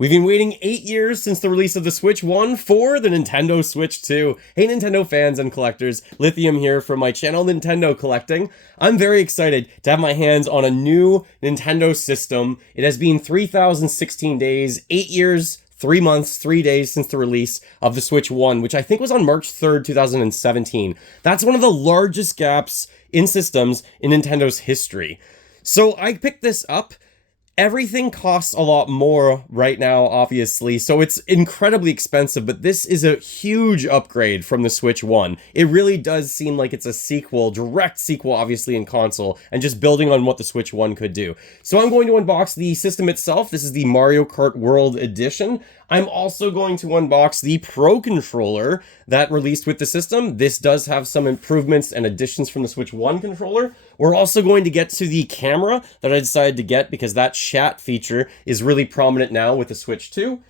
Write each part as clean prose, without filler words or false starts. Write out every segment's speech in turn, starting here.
We've been waiting 8 years since the release of the Switch 1 for the Nintendo Switch 2. Hey Nintendo fans and collectors, Lithium here from my channel Nintendo Collecting. I'm very excited to have my hands on a new Nintendo system. It has been 3,016 days, 8 years, 3 months, 3 days since the release of the Switch 1, which I think was on March 3rd, 2017. That's one of the largest gaps in systems in Nintendo's history. So I picked this up. Everything costs a lot more right now, obviously, so it's incredibly expensive, but this is a huge upgrade from the Switch 1. It really does seem like it's a sequel, direct sequel, obviously, in console, and just building on what the Switch 1 could do. So I'm going to unbox the system itself. This is the Mario Kart World Edition. I'm also going to unbox the Pro Controller that released with the system. This does have some improvements and additions from the Switch 1 controller. We're also going to get to the camera that I decided to get because that chat feature is really prominent now with the Switch 2.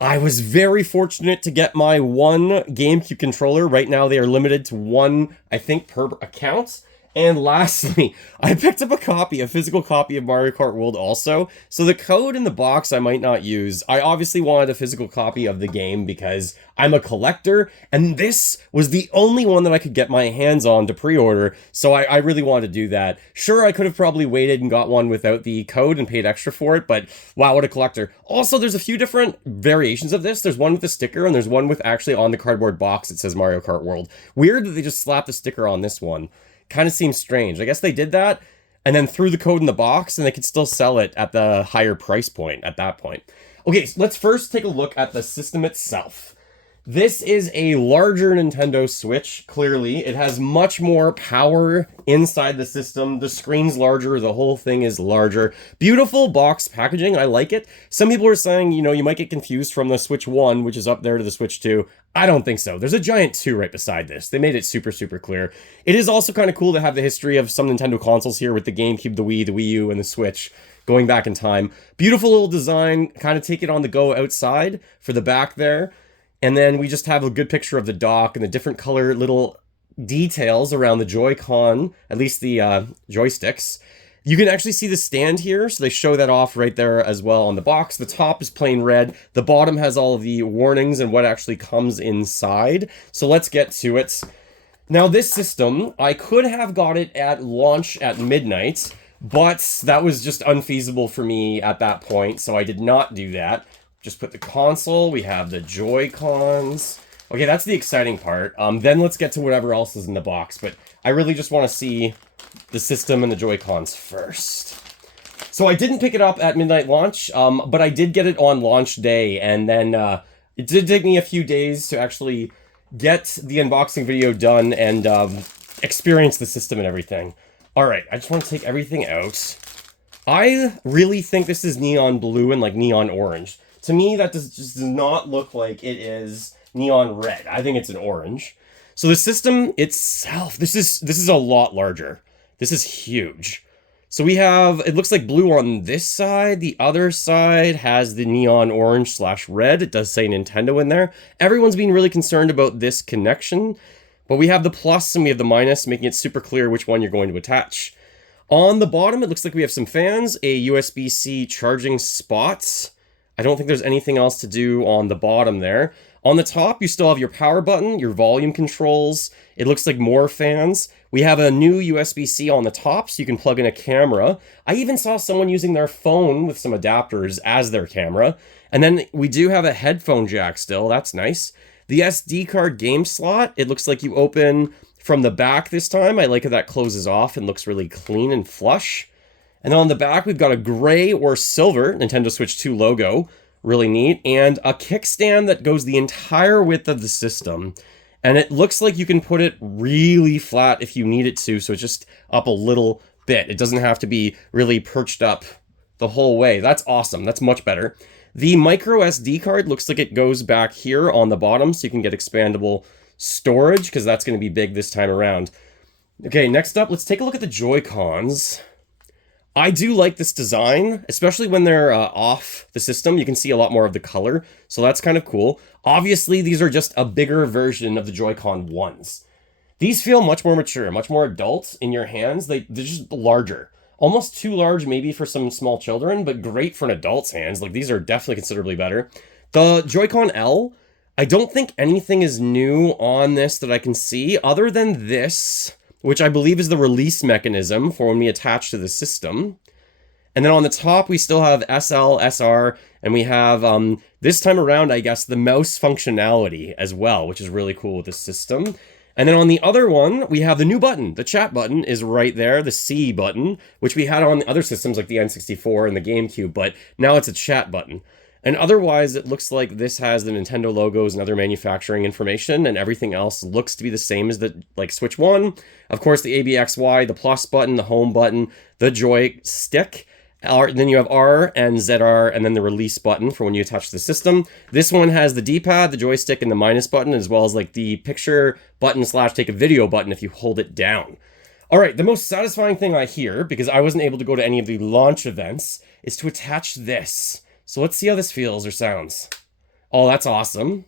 I was very fortunate to get my one GameCube controller. Right now they are limited to one, I think, per account. And lastly, I picked up a physical copy of Mario Kart World also. So the code in the box I might not use. I obviously wanted a physical copy of the game because I'm a collector, and this was the only one that I could get my hands on to pre-order, so I really wanted to do that. Sure, I could have probably waited and got one without the code and paid extra for it, but wow, what a collector. Also, there's a few different variations of this. There's one with a sticker, and there's one with actually on the cardboard box it says Mario Kart World. Weird that they just slapped the sticker on this one. Kind of seems strange. I guess they did that and then threw the code in the box and they could still sell it at the higher price point at that point. Okay, so let's first take a look at the system itself. This is a larger Nintendo Switch, clearly. It has much more power inside the system. The screen's larger, the whole thing is larger. Beautiful box packaging, I like it. Some people are saying, you know, you might get confused from the Switch 1, which is up there, to the Switch 2. I don't think so. There's a giant 2 right beside this. They made it super, super clear. It is also kind of cool to have the history of some Nintendo consoles here with the GameCube, the Wii, the Wii U, and the Switch going back in time. Beautiful little design, kind of take it on the go outside for the back there. And then we just have a good picture of the dock and the different color little details around the Joy-Con, at least the joysticks. You can actually see the stand here, so they show that off right there as well on the box. The top is plain red. The bottom has all of the warnings and what actually comes inside. So let's get to it. Now this system, I could have got it at launch at midnight, but that was just unfeasible for me at that point, so I did not do that. Just put the console, we have the Joy-Cons. Okay, that's the exciting part. Then let's get to whatever else is in the box, but I really just want to see the system and the Joy-Cons first. So I didn't pick it up at midnight launch, but I did get it on launch day, and then it did take me a few days to actually get the unboxing video done and experience the system and everything. Alright, I just want to take everything out. I really think this is neon blue and like neon orange. To me, that just does not look like it is neon red. I think it's an orange. So the system itself, this is a lot larger. This is huge. So we have, it looks like blue on this side. The other side has the neon orange / red. It does say Nintendo in there. Everyone's being really concerned about this connection, but we have the plus and we have the minus, making it super clear which one you're going to attach. On the bottom, it looks like we have some fans, a USB-C charging spot. I don't think there's anything else to do on the bottom there. On the top, you still have your power button, your volume controls. It looks like more fans. We have a new USB-C on the top, so you can plug in a camera. I even saw someone using their phone with some adapters as their camera. And then we do have a headphone jack still. That's nice. The SD card game slot, it looks like you open from the back this time. I like how that closes off and looks really clean and flush. And then on the back, we've got a gray or silver Nintendo Switch 2 logo. Really neat. And a kickstand that goes the entire width of the system. And it looks like you can put it really flat if you need it to, so it's just up a little bit. It doesn't have to be really perched up the whole way. That's awesome. That's much better. The microSD card looks like it goes back here on the bottom, so you can get expandable storage, because that's going to be big this time around. Okay, next up, let's take a look at the Joy-Cons. I do like this design, especially when they're off the system. You can see a lot more of the color, so that's kind of cool. Obviously, these are just a bigger version of the Joy-Con 1s. These feel much more mature, much more adult in your hands. They're just larger. Almost too large maybe for some small children, but great for an adult's hands. Like, these are definitely considerably better. The Joy-Con L, I don't think anything is new on this that I can see, other than this, which I believe is the release mechanism for when we attach to the system. And then on the top, we still have SL, SR, and we have, this time around, I guess, the mouse functionality as well, which is really cool with this system. And then on the other one, we have the new button. The chat button is right there, the C button, which we had on the other systems like the N64 and the GameCube, but now it's a chat button. And otherwise, it looks like this has the Nintendo logos and other manufacturing information, and everything else looks to be the same as the Switch 1. Of course, the ABXY, the plus button, the home button, the joystick. Then you have R and ZR, and then the release button for when you attach to the system. This one has the D-pad, the joystick, and the minus button, as well as like the picture button / take a video button if you hold it down. All right, the most satisfying thing I hear, because I wasn't able to go to any of the launch events, is to attach this. So let's see how this feels or sounds. Oh, that's awesome.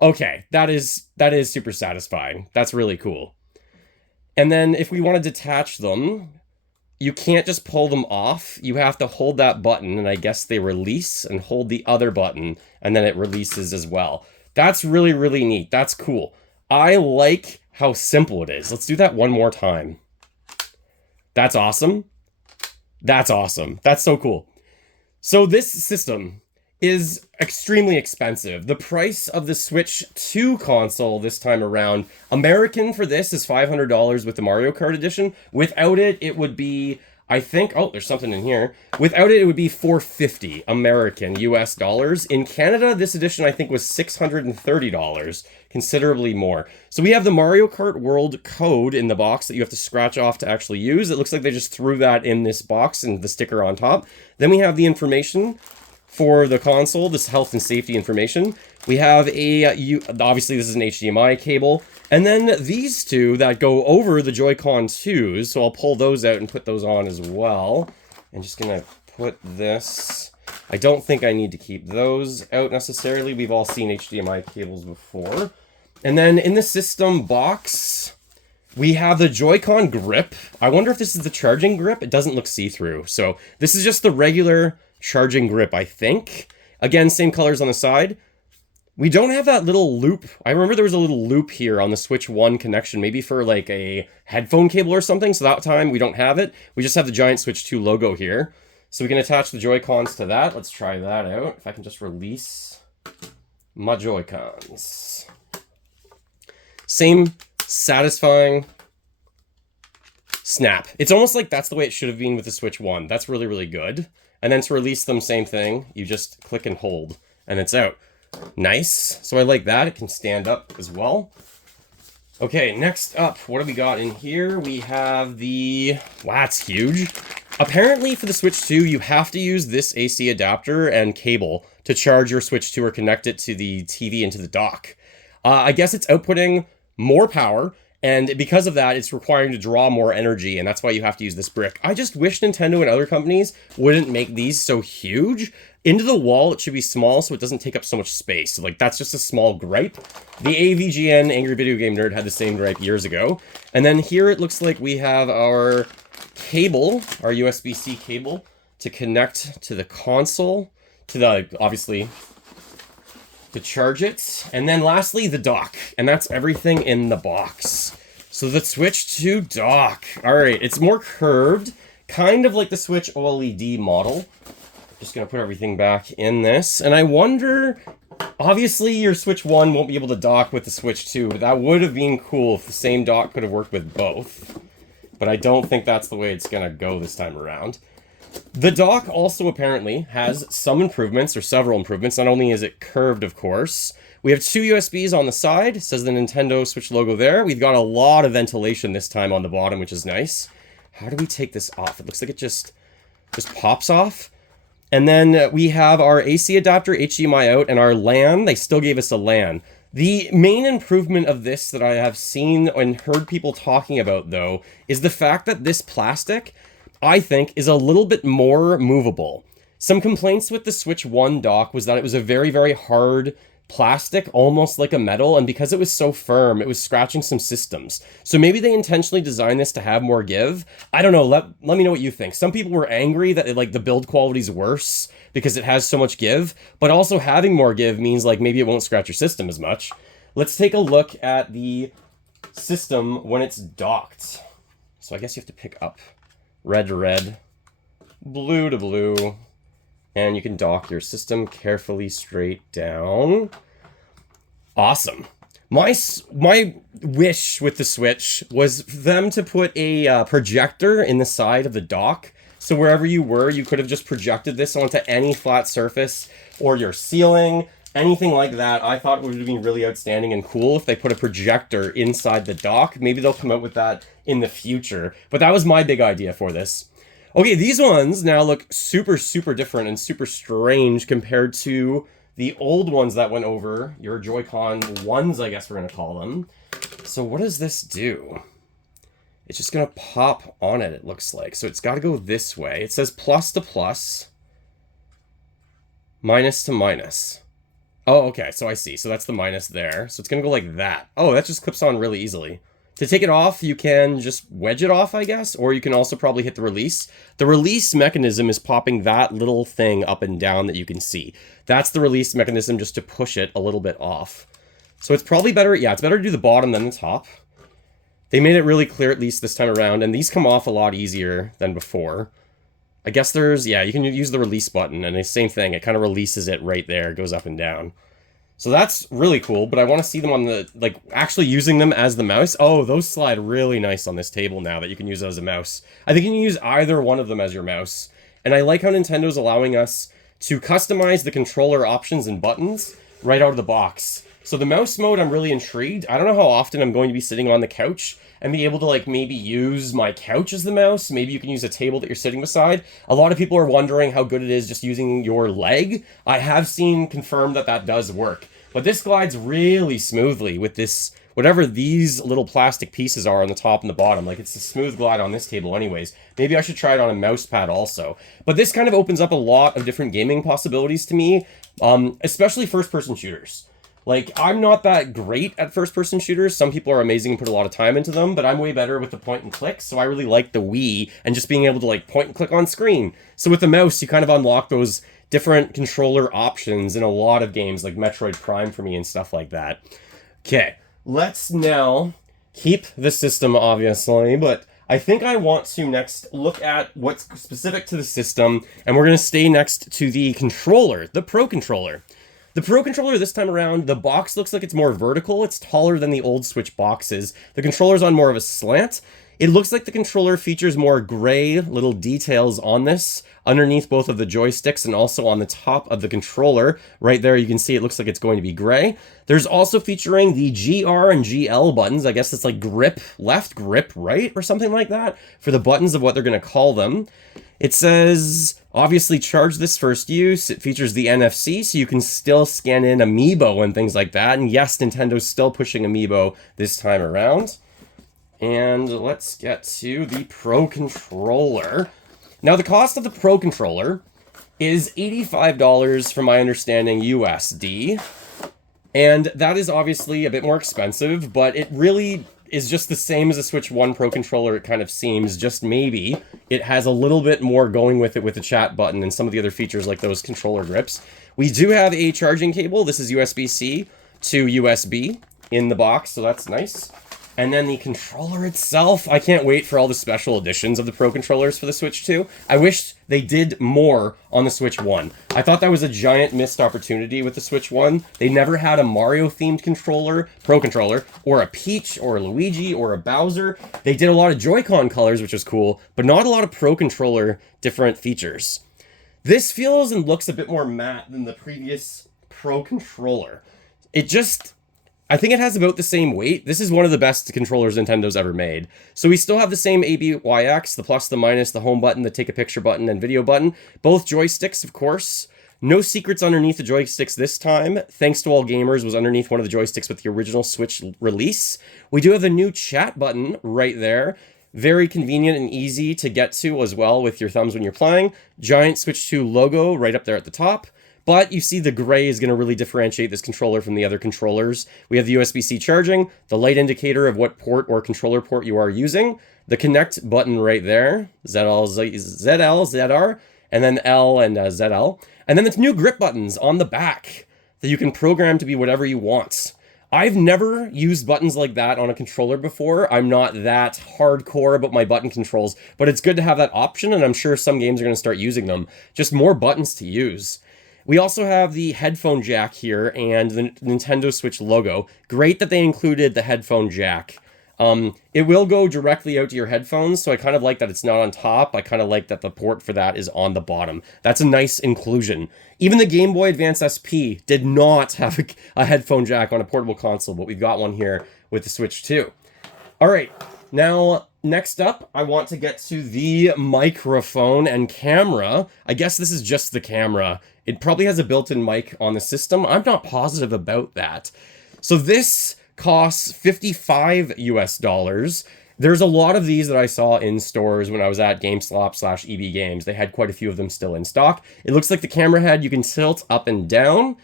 Okay, that is super satisfying. That's really cool. And then if we want to detach them, you can't just pull them off. You have to hold that button, and I guess they release, and hold the other button, and then it releases as well. That's really, really neat. That's cool. I like how simple it is. Let's do that one more time. That's awesome. That's awesome. That's so cool. So this system is extremely expensive. The price of the Switch 2 console this time around, American for this is $500 with the Mario Kart edition. Without it, it would be, I think, oh, there's something in here. Without it, it would be $450 American, US dollars. In Canada, this edition, I think, was $630, considerably more. So we have the Mario Kart World code in the box that you have to scratch off to actually use. It looks like they just threw that in this box and the sticker on top. Then we have the information for the console, this health and safety information. We have obviously this is an HDMI cable, and then these two that go over the Joy-Con 2s, so I'll pull those out and put those on as well. I'm just gonna put this, I don't think I need to keep those out necessarily. We've all seen HDMI cables before. And then in the system box, we have the Joy-Con grip. I wonder if this is the charging grip. It doesn't look see-through. So this is just the regular charging grip, I think. Again, same colors on the side. We don't have that little loop. I remember there was a little loop here on the Switch 1 connection, maybe for like a headphone cable or something. So that time we don't have it. We just have the giant Switch 2 logo here. So we can attach the Joy-Cons to that. Let's try that out. If I can just release my Joy-Cons. Same satisfying snap. It's almost like that's the way it should have been with the Switch 1. That's really, really good. And then to release them, same thing. You just click and hold, and it's out. Nice. So I like that. It can stand up as well. Okay, next up, what do we got in here? We have the... Wow, that's huge. Apparently, for the Switch 2, you have to use this AC adapter and cable to charge your Switch 2 or connect it to the TV into the dock. I guess it's outputting more power, and because of that, it's requiring to draw more energy, and that's why you have to use this brick. I just wish Nintendo and other companies wouldn't make these so huge. Into the wall, it should be small so it doesn't take up so much space. Like, that's just a small gripe. The AVGN, Angry Video Game Nerd, had the same gripe years ago. And then here it looks like we have our cable, our USB-C cable, to connect to the console, to the, obviously, to charge it. And then lastly, the dock. And that's everything in the box. So the Switch 2 dock. All right, it's more curved, kind of like the Switch OLED model. Just gonna put everything back in this. And I wonder, obviously your Switch 1 won't be able to dock with the Switch 2, but that would have been cool if the same dock could have worked with both. But I don't think that's the way it's gonna go this time around. The dock also apparently has some improvements, or several improvements. Not only is it curved, of course. We have two USBs on the side. It says the Nintendo Switch logo there. We've got a lot of ventilation this time on the bottom, which is nice. How do we take this off? It looks like it just pops off. And then we have our AC adapter, HDMI out, and our LAN. They still gave us a LAN. The main improvement of this that I have seen and heard people talking about, though, is the fact that this plastic, I think, is a little bit more movable. Some complaints with the Switch 1 dock was that it was a very, very hard plastic, almost like a metal, and because it was so firm, it was scratching some systems. So maybe they intentionally designed this to have more give. I don't know, let me know what you think. Some people were angry that like the build quality's worse because it has so much give, but also having more give means like maybe it won't scratch your system as much. Let's take a look at the system when it's docked. So I guess you have to pick up red to red, blue to blue, and you can dock your system carefully straight down. Awesome. My wish with the Switch was for them to put a projector in the side of the dock. So wherever you were, you could have just projected this onto any flat surface or your ceiling, anything like that. I thought it would be really outstanding and cool if they put a projector inside the dock. Maybe they'll come out with that in the future. But that was my big idea for this. Okay, these ones now look super, super different and super strange compared to the old ones that went over, your Joy-Con ones, I guess we're going to call them. So what does this do? It's just going to pop on it looks like. So it's got to go this way. It says plus to plus, minus to minus. Oh, okay, so I see. So that's the minus there. So it's going to go like that. Oh, that just clips on really easily. To take it off, you can just wedge it off, I guess, or you can also probably hit the release. The release mechanism is popping that little thing up and down that you can see. That's the release mechanism, just to push it a little bit off. So it's probably better, yeah, it's better to do the bottom than the top. They made it really clear, at least this time around, and these come off a lot easier than before. I guess there's, yeah, you can use the release button, and the same thing, it kind of releases it right there, goes up and down. So that's really cool, but I want to see them on the, like, actually using them as the mouse. Oh, those slide really nice on this table now that you can use it as a mouse. I think you can use either one of them as your mouse. And I like how Nintendo's allowing us to customize the controller options and buttons right out of the box. So the mouse mode, I'm really intrigued. I don't know how often I'm going to be sitting on the couch and be able to, like, maybe use my couch as the mouse. Maybe you can use a table that you're sitting beside. A lot of people are wondering how good it is just using your leg. I have seen confirmed that that does work. But this glides really smoothly with this, whatever these little plastic pieces are on the top and the bottom. Like, it's a smooth glide on this table anyways. Maybe I should try it on a mouse pad also. But this kind of opens up a lot of different gaming possibilities to me, especially first-person shooters. Like, I'm not that great at first-person shooters. Some people are amazing and put a lot of time into them, but I'm way better with the point and click, so I really like the Wii and just being able to, like, point and click on screen. So with the mouse, you kind of unlock those different controller options in a lot of games, like Metroid Prime for me and stuff like that. Okay, let's now keep the system, obviously, but I think I want to next look at what's specific to the system, and we're going to stay next to the controller, the Pro Controller. The Pro Controller this time around, the box looks like it's more vertical. It's taller than the old Switch boxes. The controller's on more of a slant. It looks like the controller features more gray little details on this, underneath both of the joysticks and also on the top of the controller. Right there, you can see it looks like it's going to be gray. There's also featuring the GR and GL buttons. I guess it's like grip left, grip right, or something like that, for the buttons of what they're going to call them. It says, obviously, charge this first use. It features the NFC, so you can still scan in Amiibo and things like that. And yes, Nintendo's still pushing Amiibo this time around. And let's get to the Pro Controller. Now, the cost of the Pro Controller is $85, from my understanding, USD. And that is obviously a bit more expensive, but it really is just the same as a Switch 1 Pro Controller, it kind of seems. Just maybe it has a little bit more going with it with the chat button and some of the other features like those controller grips. We do have a charging cable. This is USB-C to USB in the box, so that's nice. And then the controller itself, I can't wait for all the special editions of the Pro Controllers for the Switch 2. I wish they did more on the Switch 1. I thought that was a giant missed opportunity with the Switch 1. They never had a Mario-themed controller, Pro Controller, or a Peach, or a Luigi, or a Bowser. They did a lot of Joy-Con colors, which was cool, but not a lot of Pro Controller different features. This feels and looks a bit more matte than the previous Pro Controller. I think it has about the same weight. This is one of the best controllers Nintendo's ever made. So we still have the same ABYX, the plus, the minus, the home button, the take a picture button, and video button. Both joysticks, of course. No secrets underneath the joysticks this time. Thanks to All Gamers was underneath one of the joysticks with the original Switch release. We do have the new chat button right there. Very convenient and easy to get to as well with your thumbs when you're playing. Giant Switch 2 logo right up there at the top. But you see the gray is going to really differentiate this controller from the other controllers. We have the USB-C charging, the light indicator of what port or controller port you are using, the connect button right there, ZL, ZR, and then L and ZL. And then the new grip buttons on the back that you can program to be whatever you want. I've never used buttons like that on a controller before. I'm not that hardcore about my button controls, but it's good to have that option, and I'm sure some games are going to start using them. Just more buttons to use. We also have the headphone jack here and the Nintendo Switch logo. Great that they included the headphone jack. It will go directly out to your headphones, so I kind of like that it's not on top. I kind of like that the port for that is on the bottom. That's a nice inclusion. Even the Game Boy Advance SP did not have a headphone jack on a portable console, but we've got one here with the Switch 2. All right, now next up, I want to get to the microphone and camera. I guess this is just the camera. It probably has a built-in mic on the system. I'm not positive about that. So this costs $55 US. There's a lot of these that I saw in stores when I was at GameStop/EB Games. They had quite a few of them still in stock. It looks like the camera head you can tilt up and down.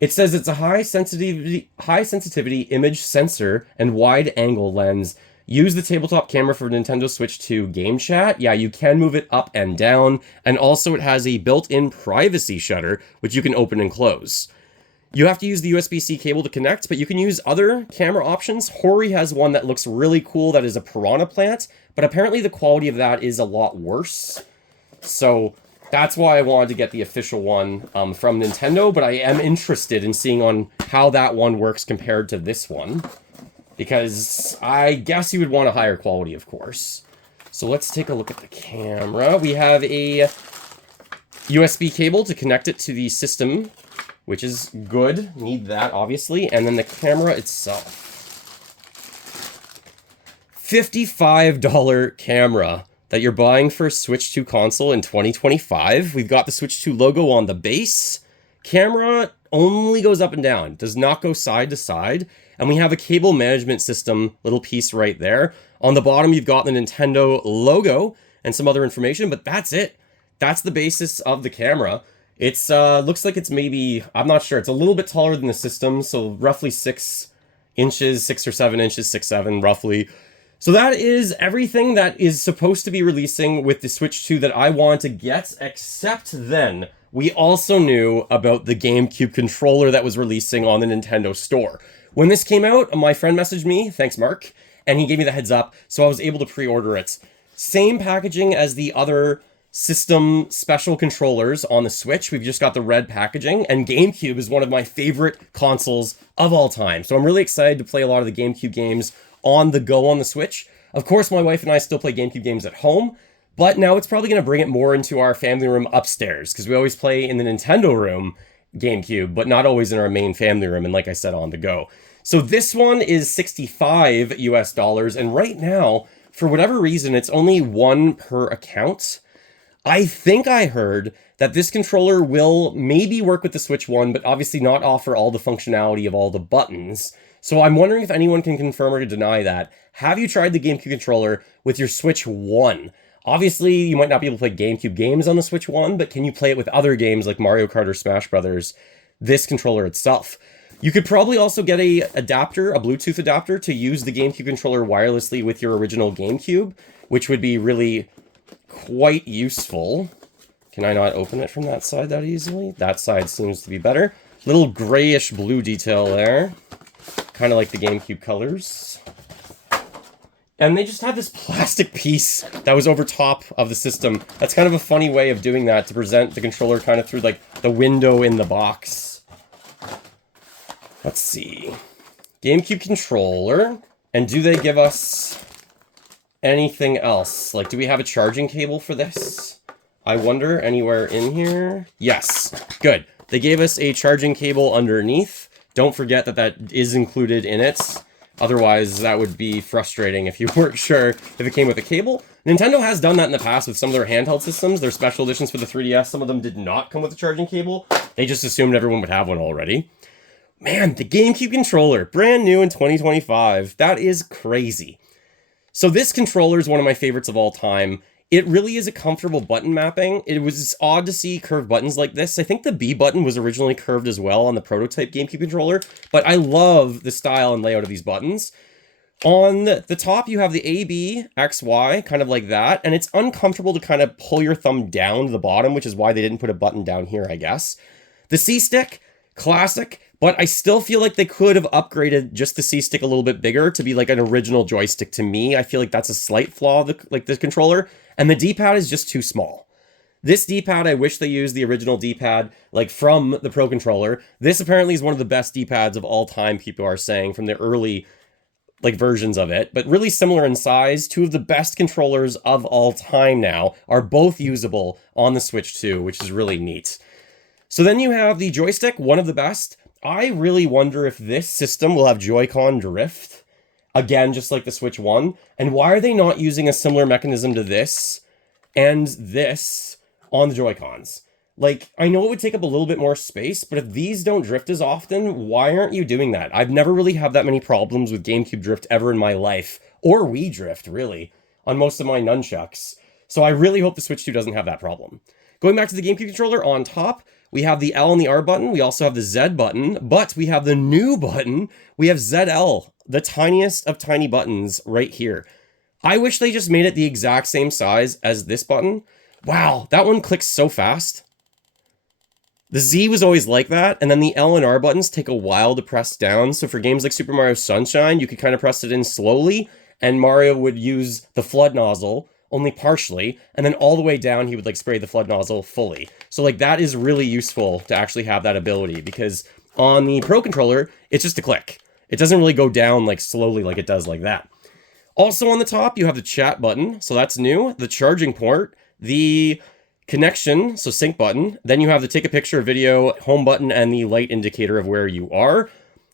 It says it's a high sensitivity image sensor and wide angle lens. Use the tabletop camera for Nintendo Switch 2 GameChat. Yeah, you can move it up and down. And also it has a built-in privacy shutter, which you can open and close. You have to use the USB-C cable to connect, but you can use other camera options. Hori has one that looks really cool that is a piranha plant, but apparently the quality of that is a lot worse. So that's why I wanted to get the official one from Nintendo, but I am interested in seeing on how that one works compared to this one, because I guess you would want a higher quality, of course. So let's take a look at the camera. We have a USB cable to connect it to the system, which is good. Need that, obviously. And then the camera itself. $55 camera that you're buying for a Switch 2 console in 2025. We've got the Switch 2 logo on the base. Camera only goes up and down, does not go side to side. And we have a cable management system little piece right there. On the bottom, you've got the Nintendo logo and some other information, but that's it. That's the basis of the camera. It's looks like it's maybe, I'm not sure, it's a little bit taller than the system, so roughly 6 inches, 6 or 7 inches, 6, 7 roughly. So that is everything that is supposed to be releasing with the Switch 2 that I want to get, except then we also knew about the GameCube controller that was releasing on the Nintendo Store. When this came out, my friend messaged me, thanks Mark, and he gave me the heads up, so I was able to pre-order it. Same packaging as the other system special controllers on the Switch. We've just got the red packaging, and GameCube is one of my favorite consoles of all time. So I'm really excited to play a lot of the GameCube games on the go on the Switch. Of course, my wife and I still play GameCube games at home, but now it's probably going to bring it more into our family room upstairs, because we always play in the Nintendo room GameCube, but not always in our main family room, and like I said, on the go. So this one is $65 US, and right now, for whatever reason, it's only one per account. I think I heard that this controller will maybe work with the Switch 1, but obviously not offer all the functionality of all the buttons. So I'm wondering if anyone can confirm or deny that. Have you tried the GameCube controller with your Switch 1? Obviously, you might not be able to play GameCube games on the Switch 1, but can you play it with other games like Mario Kart or Smash Brothers? This controller itself. You could probably also get a Bluetooth adapter to use the GameCube controller wirelessly with your original GameCube, which would be really quite useful. Can I not open it from that side that easily? That side seems to be better. Little grayish blue detail there. Kind of like the GameCube colors. And they just had this plastic piece that was over top of the system. That's kind of a funny way of doing that, to present the controller kind of through like the window in the box. Let's see. GameCube controller. And do they give us anything else? Like, do we have a charging cable for this? I wonder, anywhere in here? Yes, good. They gave us a charging cable underneath. Don't forget that that is included in it. Otherwise, that would be frustrating if you weren't sure if it came with a cable. Nintendo has done that in the past with some of their handheld systems. Their special editions for the 3DS, some of them did not come with a charging cable. They just assumed everyone would have one already. Man, the GameCube controller, brand new in 2025. That is crazy. So this controller is one of my favorites of all time. It really is a comfortable button mapping. It was odd to see curved buttons like this. I think the B button was originally curved as well on the prototype GameCube controller, but I love the style and layout of these buttons. On the top, you have the A, B, X, Y, kind of like that, and it's uncomfortable to kind of pull your thumb down to the bottom, which is why they didn't put a button down here, I guess. The C stick, classic, but I still feel like they could have upgraded just the C stick a little bit bigger to be like an original joystick to me. I feel like that's a slight flaw of the controller, and the D-pad is just too small. This D-pad, I wish they used the original D-pad, like from the Pro Controller. This apparently is one of the best D-pads of all time, people are saying, from the early versions of it, but really similar in size. Two of the best controllers of all time now are both usable on the Switch 2, which is really neat. So then you have the joystick, one of the best. I really wonder if this system will have Joy-Con drift, again, just like the Switch 1, and why are they not using a similar mechanism to this and this on the Joy-Cons? Like, I know it would take up a little bit more space, but if these don't drift as often, why aren't you doing that? I've never really had that many problems with GameCube drift ever in my life, or Wii drift, really, on most of my nunchucks. So I really hope the Switch 2 doesn't have that problem. Going back to the GameCube controller, on top, we have the L and the R button, we also have the Z button, but we have the new button, we have ZL, the tiniest of tiny buttons right here. I wish they just made it the exact same size as this button. Wow, that one clicks so fast. The Z was always like that, and then the L and R buttons take a while to press down, so for games like Super Mario Sunshine, you could kind of press it in slowly, and Mario would use the flood nozzle, only partially, and then all the way down he would like spray the flood nozzle fully. So like that is really useful to actually have that ability, because on the Pro Controller, it's just a click. It doesn't really go down like slowly like it does like that. Also on the top, you have the chat button, so that's new, the charging port, the connection, so sync button. Then you have the take a picture video, home button, and the light indicator of where you are.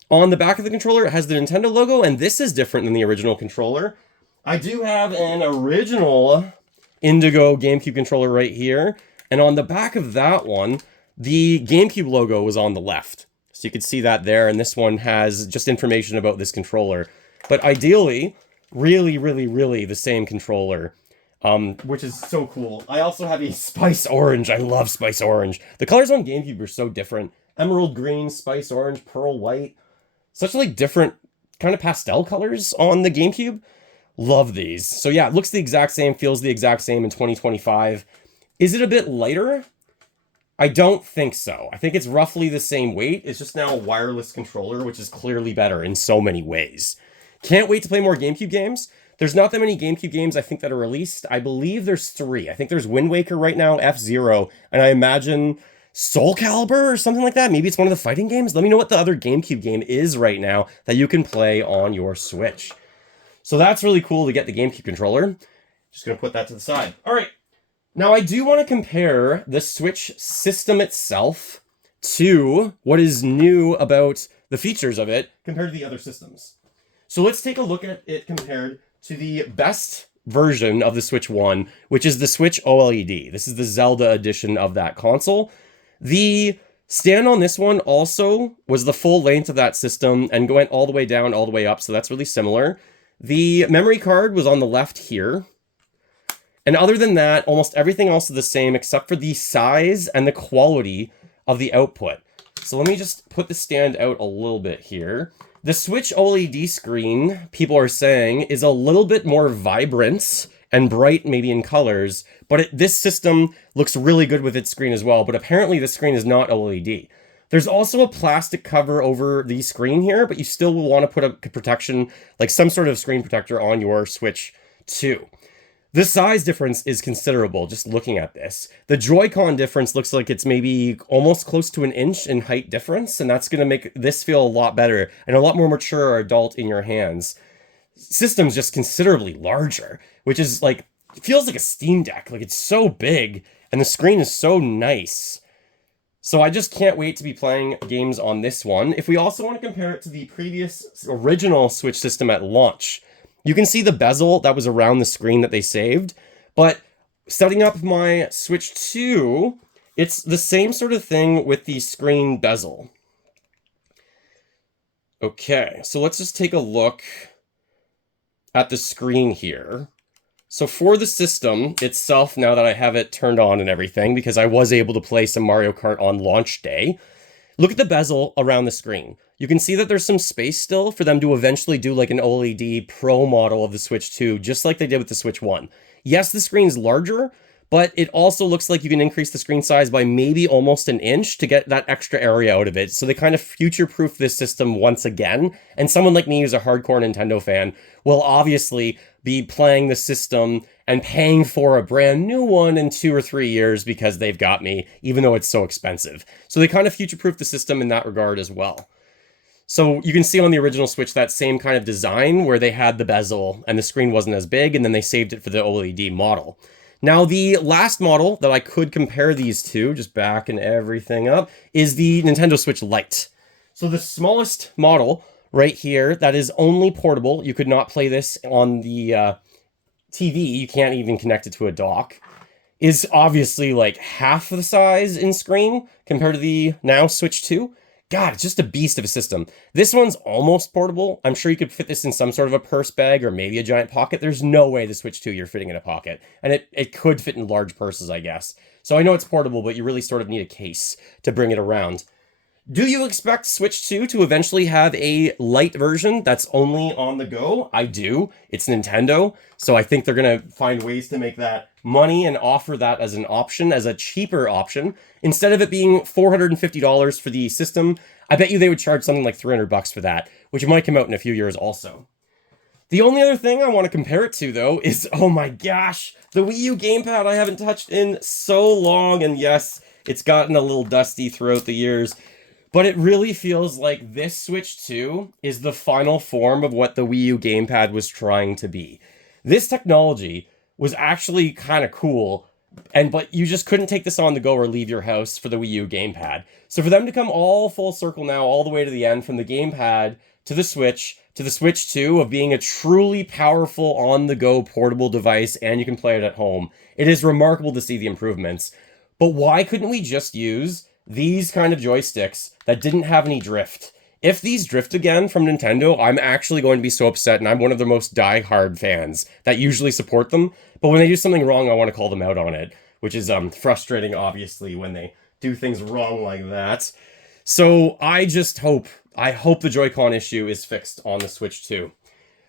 On the back of the controller, it has the Nintendo logo, and this is different than the original controller. I do have an original Indigo GameCube controller right here, and on the back of that one, the GameCube logo was on the left. So you can see that there, and this one has just information about this controller. But ideally, really, really, really the same controller. Which is so cool. I also have a Spice Orange. I love Spice Orange. The colors on GameCube are so different. Emerald green, Spice Orange, Pearl White. Such like different kind of pastel colors on the GameCube. Love these. So yeah, it looks the exact same, feels the exact same in 2025. Is it a bit lighter? I don't think so. I think it's roughly the same weight. It's just now a wireless controller, which is clearly better in so many ways. Can't wait to play more GameCube games. There's not that many GameCube games, I think, that are released. I believe there's 3. I think there's Wind Waker right now, F-Zero, and I imagine Soul Calibur or something like that. Maybe it's one of the fighting games. Let me know what the other GameCube game is right now that you can play on your Switch. So that's really cool to get the GameCube controller. Just going to put that to the side. All right. Now, I do want to compare the Switch system itself to what is new about the features of it compared to the other systems. So let's take a look at it compared to the best version of the Switch 1, which is the Switch OLED. This is the Zelda edition of that console. The stand on this one also was the full length of that system and went all the way down, all the way up, so that's really similar. The memory card was on the left here. And other than that, almost everything else is the same except for the size and the quality of the output. So let me just put the stand out a little bit here. The Switch OLED screen, people are saying, is a little bit more vibrant and bright maybe in colors, but this system looks really good with its screen as well, but apparently the screen is not OLED. There's also a plastic cover over the screen here, but you still will want to put a protection, like some sort of screen protector on your Switch 2. The size difference is considerable, just looking at this. The Joy-Con difference looks like it's maybe almost close to an inch in height difference, and that's going to make this feel a lot better and a lot more mature or adult in your hands. System's just considerably larger, which is like, it feels like a Steam Deck. Like, it's so big, and the screen is so nice. So I just can't wait to be playing games on this one. If we also want to compare it to the previous original Switch system at launch, you can see the bezel that was around the screen that they saved, but setting up my Switch 2, it's the same sort of thing with the screen bezel. Okay, so let's just take a look at the screen here. So for the system itself, now that I have it turned on and everything, because I was able to play some Mario Kart on launch day, look at the bezel around the screen. You can see that there's some space still for them to eventually do like an OLED Pro model of the Switch 2, just like they did with the Switch 1. Yes, the screen's larger, but it also looks like you can increase the screen size by maybe almost an inch to get that extra area out of it. So they kind of future-proof this system once again. And someone like me who's a hardcore Nintendo fan will obviously be playing the system and paying for a brand new one in 2 or 3 years because they've got me, even though it's so expensive. So they kind of future-proof the system in that regard as well. So you can see on the original Switch that same kind of design where they had the bezel and the screen wasn't as big, and then they saved it for the OLED model. Now, the last model that I could compare these to, just backing everything up, is the Nintendo Switch Lite. So the smallest model right here, that is only portable. You could not play this on the TV. You can't even connect it to a dock. Is obviously like half the size in screen compared to the now Switch 2. God, it's just a beast of a system. This one's almost portable. I'm sure you could fit this in some sort of a purse bag or maybe a giant pocket. There's no way the Switch 2 you're fitting in a pocket. And it could fit in large purses, I guess. So I know it's portable, but you really sort of need a case to bring it around. Do you expect Switch 2 to eventually have a light version that's only on the go? I do. It's Nintendo, so I think they're going to find ways to make that money and offer that as an option, as a cheaper option. Instead of it being $450 for the system, I bet you they would charge something like $300 for that, which might come out in a few years also. The only other thing I want to compare it to, though, is, oh my gosh, the Wii U gamepad I haven't touched in so long, and yes, it's gotten a little dusty throughout the years. But it really feels like this Switch 2 is the final form of what the Wii U gamepad was trying to be. This technology was actually kind of cool, but you just couldn't take this on the go or leave your house for the Wii U gamepad. So for them to come all full circle now, all the way to the end, from the gamepad to the Switch 2, of being a truly powerful on-the-go portable device, and you can play it at home, it is remarkable to see the improvements. But why couldn't we just use these kind of joysticks that didn't have any drift? If these drift again from Nintendo, I'm actually going to be so upset, and I'm one of the most die-hard fans that usually support them. But when they do something wrong, I want to call them out on it, which is frustrating, obviously, when they do things wrong like that. So I hope the Joy-Con issue is fixed on the Switch 2.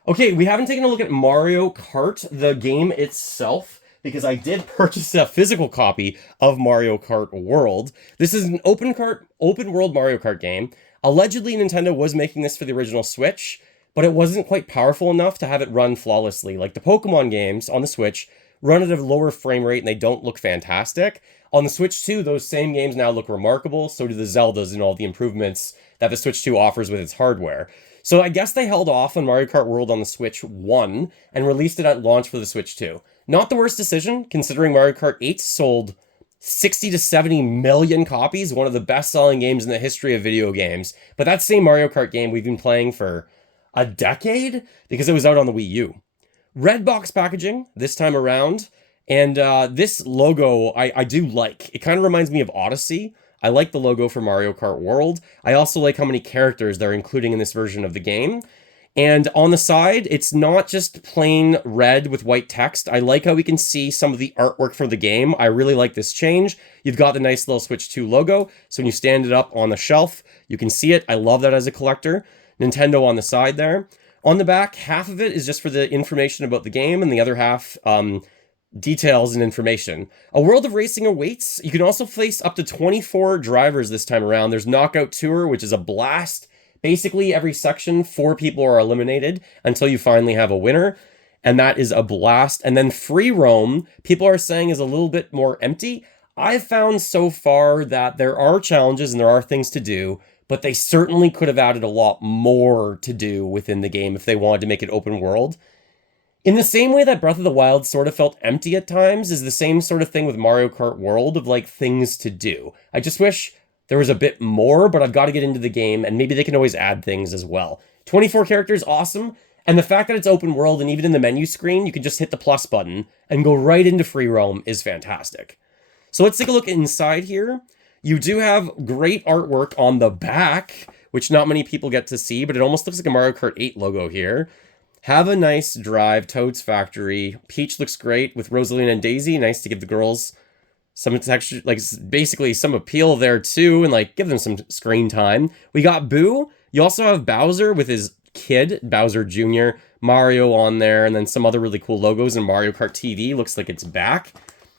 Okay, we haven't taken a look at Mario Kart, the game itself, because I did purchase a physical copy of Mario Kart World. This is an open world Mario Kart game. Allegedly, Nintendo was making this for the original Switch, but it wasn't quite powerful enough to have it run flawlessly. Like the Pokemon games on the Switch run at a lower frame rate and they don't look fantastic. On the Switch 2, those same games now look remarkable, so do the Zeldas and all the improvements that the Switch 2 offers with its hardware. So I guess they held off on Mario Kart World on the Switch 1 and released it at launch for the Switch 2. Not the worst decision, considering Mario Kart 8 sold 60 to 70 million copies, one of the best-selling games in the history of video games. But that same Mario Kart game we've been playing for a decade because it was out on the Wii U. Red box packaging this time around, and this logo I do like. It kind of reminds me of Odyssey. I like the logo for Mario Kart World. I also like how many characters they're including in this version of the game. And on the side, it's not just plain red with white text. I like how we can see some of the artwork for the game. I really like this change. You've got the nice little Switch 2 logo, so when you stand it up on the shelf, you can see it. I love that as a collector. Nintendo on the side there. On the back, half of it is just for the information about the game, and the other half, details and information. A world of racing awaits. You can also face up to 24 drivers this time around. There's Knockout Tour, which is a blast. Basically, every section, 4 people are eliminated until you finally have a winner, and that is a blast. And then Free Roam, people are saying, is a little bit more empty. I've found so far that there are challenges and there are things to do, but they certainly could have added a lot more to do within the game if they wanted to make it open world. In the same way that Breath of the Wild sort of felt empty at times, is the same sort of thing with Mario Kart World of like things to do. I just wish there was a bit more, but I've got to get into the game, and maybe they can always add things as well. 24 characters, awesome. And the fact that it's open world, and even in the menu screen, you can just hit the plus button and go right into Free Roam is fantastic. So let's take a look inside here. You do have great artwork on the back, which not many people get to see, but it almost looks like a Mario Kart 8 logo here. Have a nice drive, Toad's Factory. Peach looks great with Rosalina and Daisy. Nice to give the girls some texture, like basically some appeal there too, and like give them some screen time. We got Boo. You also have Bowser with his kid, Bowser Jr., Mario on there, and then some other really cool logos, and Mario Kart TV looks like it's back,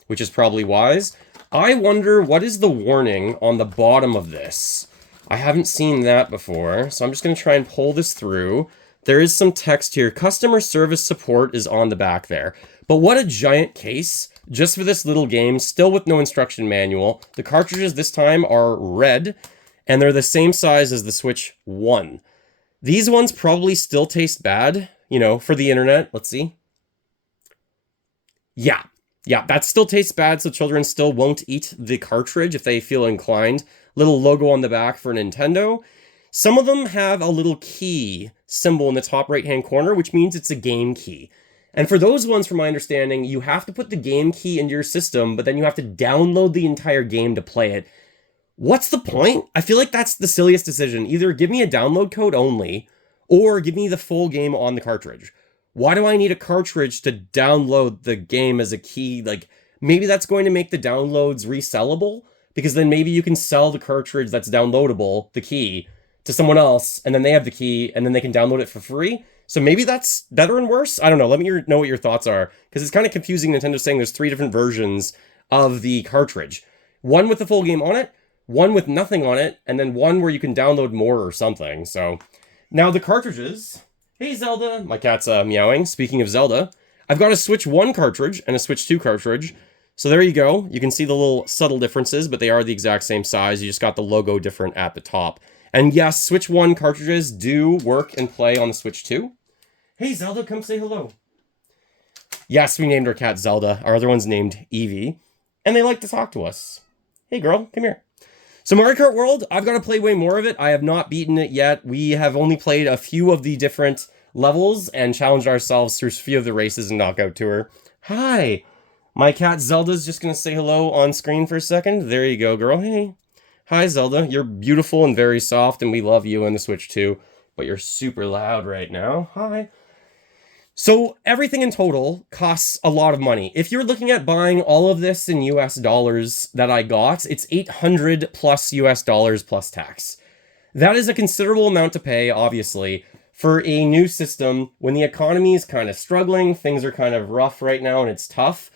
which is probably wise. I wonder what is the warning on the bottom of this. I haven't seen that before, so I'm just going to try and pull this through. There is some text here. Customer service support is on the back there. But what a giant case just for this little game, still with no instruction manual. The cartridges this time are red, and they're the same size as the Switch 1. These ones probably still taste bad, you know, for the internet. Let's see. Yeah, that still tastes bad, so children still won't eat the cartridge if they feel inclined. Little logo on the back for Nintendo. Some of them have a little key symbol in the top right-hand corner, which means it's a game key. And for those ones, from my understanding, you have to put the game key into your system, but then you have to download the entire game to play it. What's the point? I feel like that's the silliest decision. Either give me a download code only, or give me the full game on the cartridge. Why do I need a cartridge to download the game as a key? Like, maybe that's going to make the downloads resellable, because then maybe you can sell the cartridge that's downloadable, the key, to someone else, and then they have the key, and then they can download it for free. So maybe that's better and worse? I don't know. Let me know what your thoughts are, because it's kind of confusing. Nintendo saying there's 3 different versions of the cartridge. One with the full game on it, one with nothing on it, and then one where you can download more or something. So now the cartridges. Hey, Zelda. My cat's meowing. Speaking of Zelda, I've got a Switch 1 cartridge and a Switch 2 cartridge. So there you go. You can see the little subtle differences, but they are the exact same size. You just got the logo different at the top. And yes, Switch 1 cartridges do work and play on the Switch 2. Hey, Zelda, come say hello. Yes, we named our cat Zelda. Our other one's named Evie. And they like to talk to us. Hey, girl, come here. So Mario Kart World, I've got to play way more of it. I have not beaten it yet. We have only played a few of the different levels and challenged ourselves through a few of the races and Knockout Tour. Hi. My cat Zelda's just going to say hello on screen for a second. There you go, girl. Hey. Hi, Zelda. You're beautiful and very soft, and we love you in the Switch 2, but you're super loud right now. Hi. So everything in total costs a lot of money. If you're looking at buying all of this in US dollars that I got, it's $800 plus US dollars plus tax. That is a considerable amount to pay, obviously, for a new system when the economy is kind of struggling. Things are kind of rough right now and it's tough.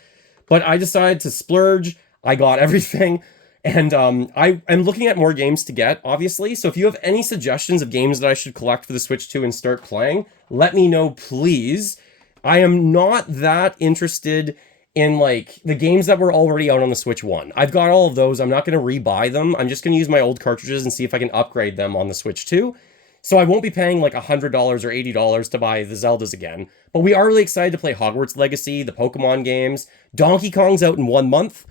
But I decided to splurge. I got everything. And I am looking at more games to get, obviously. So if you have any suggestions of games that I should collect for the Switch 2 and start playing, let me know, please. I am not that interested in, like, the games that were already out on the Switch 1. I've got all of those. I'm not going to rebuy them. I'm just going to use my old cartridges and see if I can upgrade them on the Switch 2. So I won't be paying like $100 or $80 to buy the Zeldas again. But we are really excited to play Hogwarts Legacy, the Pokemon games. Donkey Kong's out in 1 month.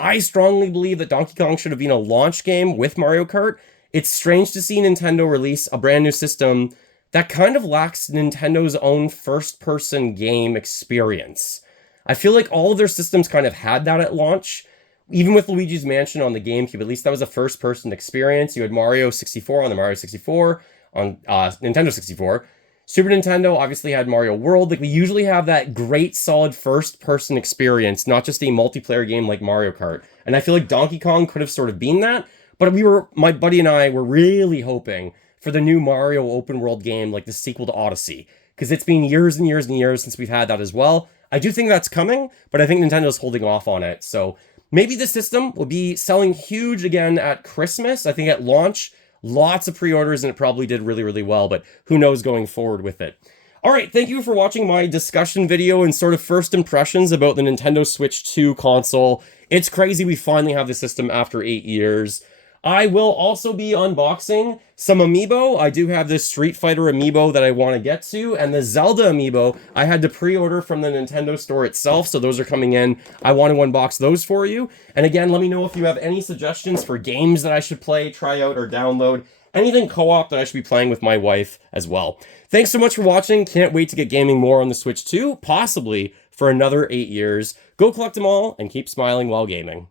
I strongly believe that Donkey Kong should have been a launch game with Mario Kart. It's strange to see Nintendo release a brand new system that kind of lacks Nintendo's own first-person game experience. I feel like all of their systems kind of had that at launch. Even with Luigi's Mansion on the GameCube, at least that was a first-person experience. You had Mario 64 on the Mario 64, on Nintendo 64. Super Nintendo obviously had Mario World. Like, we usually have that great, solid first-person experience, not just a multiplayer game like Mario Kart. And I feel like Donkey Kong could have sort of been that, but my buddy and I were really hoping for the new Mario open world game, like the sequel to Odyssey, because it's been years and years and years since we've had that as well. I do think that's coming, but I think Nintendo's holding off on it. So maybe the system will be selling huge again at Christmas. I think at launch, lots of pre-orders, and it probably did really, really well, but who knows going forward with it. All right, thank you for watching my discussion video and sort of first impressions about the Nintendo Switch 2 console. It's crazy we finally have the system after 8 years. I will also be unboxing some amiibo. I do have this Street Fighter amiibo that I want to get to, and the Zelda amiibo I had to pre-order from the Nintendo store itself, so those are coming in. I want to unbox those for you. And again, let me know if you have any suggestions for games that I should play, try out, or download. Anything co-op that I should be playing with my wife as well. Thanks so much for watching. Can't wait to get gaming more on the Switch 2, possibly for another 8 years. Go collect them all and keep smiling while gaming.